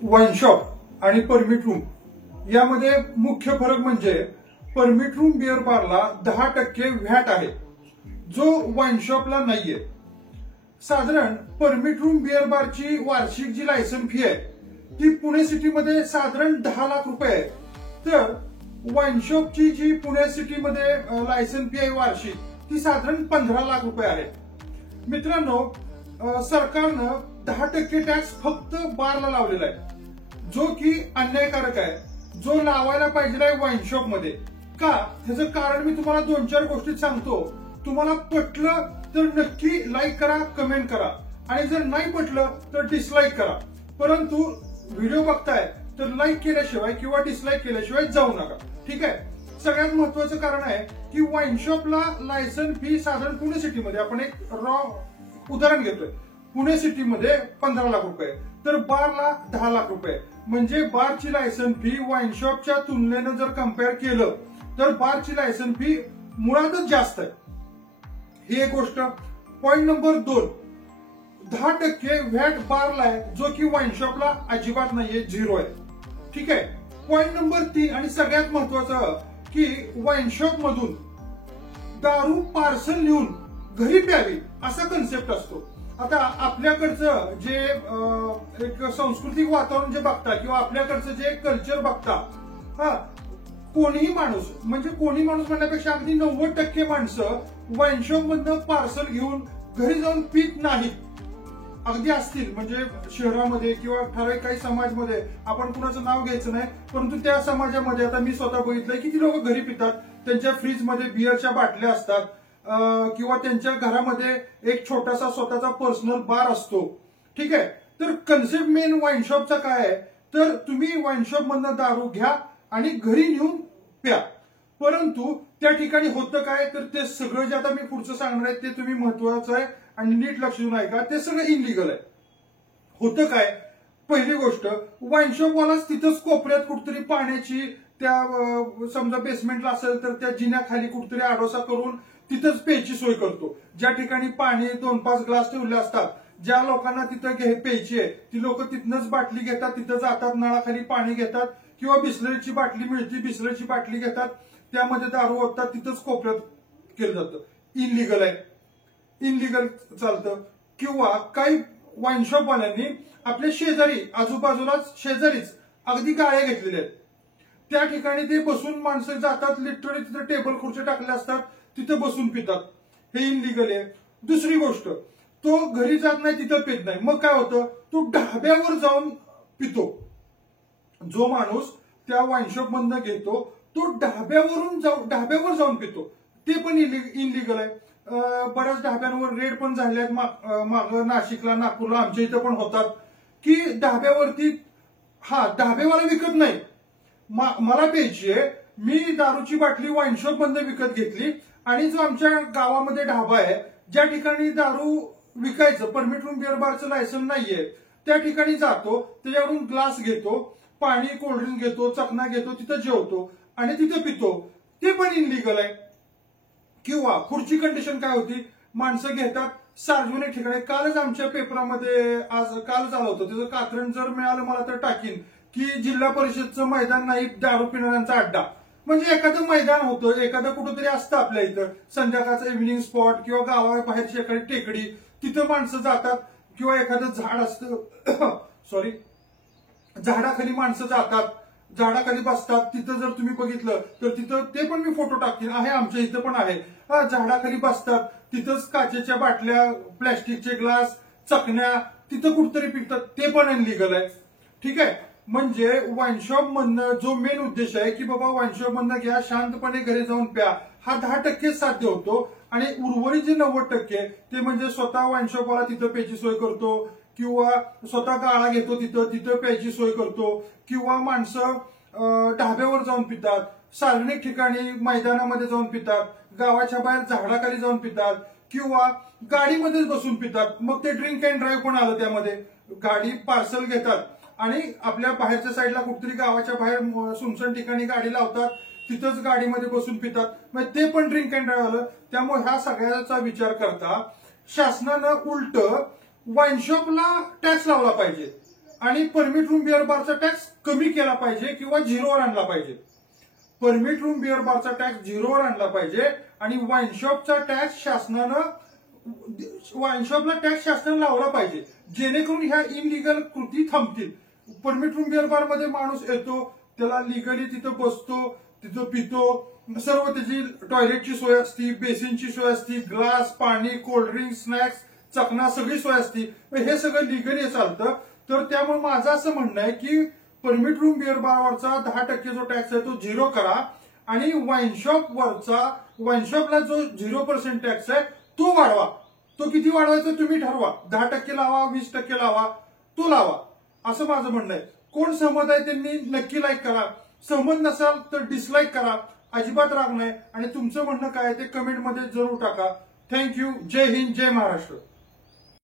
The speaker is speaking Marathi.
वाईन शॉप आणि परमिट रूम यामध्ये मुख्य फरक म्हणजे परमिट रूम बिअर बारला 10% व्हॅट आहे, जो वाईन शॉपला नाहीये. साधारण परमिट रूम बिअर बारची वार्षिक जी लायसन फी आहे ती पुणे सिटीमध्ये साधारण 10 लाख रुपये आहे, तर वाईन शॉपची जी पुणे सिटीमध्ये लायसन फी आहे वार्षिक ती साधारण 15 लाख रुपये आहे. मित्रांनो, सरकारनं 10% टॅक्स फक्त बारला लावलेला आहे, जो की अन्यायकारक आहे, जो लावायला पाहिजे आहे वाईन शॉप मध्ये. का? त्याचं कारण मी तुम्हाला 2-4 गोष्टीत सांगतो. तुम्हाला पटलं तर नक्की लाईक करा, कमेंट करा, आणि जर नाही पटलं तर डिसलाईक करा. परंतु व्हिडिओ बघताय तर लाईक केल्याशिवाय किंवा डिसलाईक केल्याशिवाय जाऊ नका, ठीक आहे. सगळ्यात महत्वाचं कारण आहे की वाईन शॉपला लायसन फी साधारण पुणे सिटीमध्ये, आपण एक रॉ उदाहरण घेतोय, पुणे सिटीमध्ये 15 लाख रुपये, तर बारला 10 लाख रुपये. म्हणजे बारची लायसन फी वाईन शॉपच्या तुलनेनं जर कम्पेअर केलं तर बारची लायसन फी मुळातच जास्त आहे. ही एक गोष्ट. पॉइंट नंबर 2, 10% व्हॅट बारला आहे, जो की वाईन शॉपला अजिबात नाहीये, 0 आहे, ठीक आहे. पॉइंट नंबर 3 आणि सगळ्यात महत्वाचं की वाईन शॉप मधून दारू पार्सल लिहून घरी प्यावी असा कन्सेप्ट असतो. आता आपल्याकडचं जे एक सांस्कृतिक वातावरण जे बघता किंवा आपल्याकडचं जे कल्चर बघता, कोणीही माणूस म्हणण्यापेक्षा अगदी 90% माणसं वाईन शॉप मधनं पार्सल घेऊन घरी जाऊन पित नाहीत. अगदी असतील म्हणजे शहरामध्ये किंवा ठराविक काही समाजमध्ये, आपण कुणाचं नाव घ्यायचं नाही, परंतु त्या समाजामध्ये आता मी स्वतः बघितलंय की ती लोक घरी पितात. त्यांच्या फ्रीजमध्ये बिअरच्या बाटल्या असतात किंवा त्यांच्या घरामध्ये एक छोटासा स्वतःचा पर्सनल बार असतो, ठीक आहे. तर कन्सेप्ट मेन वाईन शॉपचा काय आहे, तर तुम्ही वाईन शॉप मधनं दारू घ्या आणि घरी नेऊन प्या. परंतु त्या ठिकाणी होतं काय, तर ते सगळं जे आता मी पुढचं सांगणार आहे ते तुम्ही महत्वाचं आहे आणि नीट लक्ष देऊन ऐका, ते सगळं इनलिगल आहे. होतं काय, पहिली गोष्ट, वाईन शॉपवालाच तिथंच कोपऱ्यात कुठतरी पाण्याची, त्या समजा बेसमेंटला असेल तर त्या जिन्याखाली कुठतरी आडोसा करून तिथंच प्यायची सोय करतो. ज्या ठिकाणी पाणी 2-5 ग्लास ठेवले असतात, ज्या लोकांना तिथं प्यायची आहे ती लोक तिथनच बाटली घेतात, तिथं जातात, नळाखाली पाणी घेतात किंवा बिस्लरीची बाटली मिळते, बिस्लरीची बाटली घेतात, त्यामध्ये दारू ओततात, तिथंच कोपऱ्यात केलं जातं. इनलिगल आहे, इनलिगल चालतं. किंवा काही वाईन शॉपवाल्यांनी आपल्या शेजारी, आजूबाजूलाच शेजारीच अगदी गाळ्या घेतलेल्या आहेत, त्या ठिकाणी ते बसून माणसं जातात, लिटरली तिथं टेबल खुर्ची टाकले असतात, तिथं बसून पितात. हे इनलिगल आहे. दुसरी गोष्ट, तो घरी जात नाही, तिथं पित नाही. मग काय होतं, तो ढाब्यावर जाऊन पितो. जो माणूस त्या वाईन शॉप मधनं घेतो तो ढाब्यावर जाऊन पितो, ते पण इनलिगल आहे. बऱ्याच ढाब्यांवर रेड पण झाले आहेत, माग नाशिकला, नागपूरला, आमच्या इथं पण होतात की ढाब्यावरती, ढाबेवाला विकत नाही, मला प्यायची आहे, मी दारूची बाटली वाईन शॉप मधनं विकत घेतली आणि जो आमच्या गावामध्ये ढाबा आहे ज्या ठिकाणी दारू विकायचं, परमिट रूम बिअर बारचं लायसन नाहीये, त्या ठिकाणी जातो, त्याच्याकडून ग्लास घेतो, पाणी कोल्ड्रिंक घेतो, चकना घेतो, तिथं जेवतो आणि तिथं पितो, ते पण इनलिगल आहे. किंवा पुढची कंडिशन काय होती, माणसं घेतात सार्वजनिक ठिकाणी. कालच आमच्या पेपरामध्ये कालच आलं होतं, त्याचं कात्रण जर मिळालं मला तर टाकीन, की जिल्हा परिषदचं मैदान नाही, दारू पिणाऱ्यांचा अड्डा. म्हणजे एखादं मैदान होतं, एखादं कुठंतरी असतं आपल्या इथं संध्याकाळचं इव्हिनिंग स्पॉट किंवा गावाबाहेरची एखादी टेकडी, तिथं माणसं जातात किंवा एखादं झाड असतं सॉरी झाडाखाली माणसं जातात, झाडाखाली बसतात. तिथं जर तुम्ही बघितलं तर तिथं, ते पण मी फोटो टाकतील, आहे आमच्या इथं पण आहे, झाडाखाली बसतात, तिथंच काचेच्या बाटल्या, प्लॅस्टिकचे ग्लास, चकण्या तिथं कुठतरी पिकतात, ते पण इनलिगल आहे, ठीक आहे. म्हणजे वाईन शॉप मधनं जो मेन उद्देश आहे की बाबा वाईन शॉप मधनं घ्या, शांतपणे घरी जाऊन प्या, हा 10% साध्य होतो. आणि उर्वरित जे 90% ते म्हणजे स्वतः वाईन शॉपवाला तिथं प्यायची सोय करतो किंवा स्वतः गाळा घेतो, तिथं प्यायची सोय करतो, किंवा माणसं ढाब्यावर जाऊन पितात, सार्वजनिक ठिकाणी मैदानामध्ये जाऊन पितात, गावाच्या बाहेर झाडाखाली जाऊन पितात, किंवा गाडीमध्येच बसून पितात. मग ते ड्रिंक अँड ड्राईव्ह पण आलं त्यामध्ये. गाडी पार्सल घेतात आणि आपल्या बाहेरच्या साईडला कुठतरी गावाच्या बाहेर सुनसान ठिकाणी गाडी लावतात, तिथंच गाडीमध्ये बसून पितात, मग ते पण ड्रिंक अँड ड्राईव्ह आलं. त्यामुळे ह्या सगळ्याचा विचार करता शासनानं उलट वाईन शॉपला टॅक्स लावला पाहिजे. आणि परमिट रूम बिअर बारचा टॅक्स कमी केला पाहिजे किंवा झिरोवर आणला पाहिजे. परमिट रूम बिअर बारचा टॅक्स झिरोवर आणला पाहिजे आणि वाईन शॉपचा टॅक्स शासनानं लावला पाहिजे, जेणेकरून ह्या इनलिगल कृती थांबतील. परमिट रूम बिअर बार मध्ये माणूस येतो, त्याला लिगली तिथं बसतो, तिथं पितो, सर्व त्याची टॉयलेटची सोय असती, बेसिनची सोय असती, ग्लास, पाणी, कोल्ड्रिंक, स्नॅक्स, चकना सगळी सोय असती. हे सगळं लिगली चालतं. तर त्यामुळे माझं असं म्हणणं आहे की परमिट रूम बिअर बारवरचा 10% जो टॅक्स आहे तो झिरो करा आणि वाईन शॉपला जो 0% टॅक्स आहे तो वाढवा. तो किती वाढवायचा तुम्ही ठरवा, 10% लावा, 20% लावा, तो लावा, असं माझं म्हणणं आहे. कोण सहमत आहे त्यांनी नक्की लाईक करा, सहमत नसाल तर डिसलाईक करा, अजिबात राग नाही. आणि तुमचं म्हणणं काय आहे ते कमेंटमध्ये जरूर टाका. थँक्यू. जय हिंद, जय महाराष्ट्र.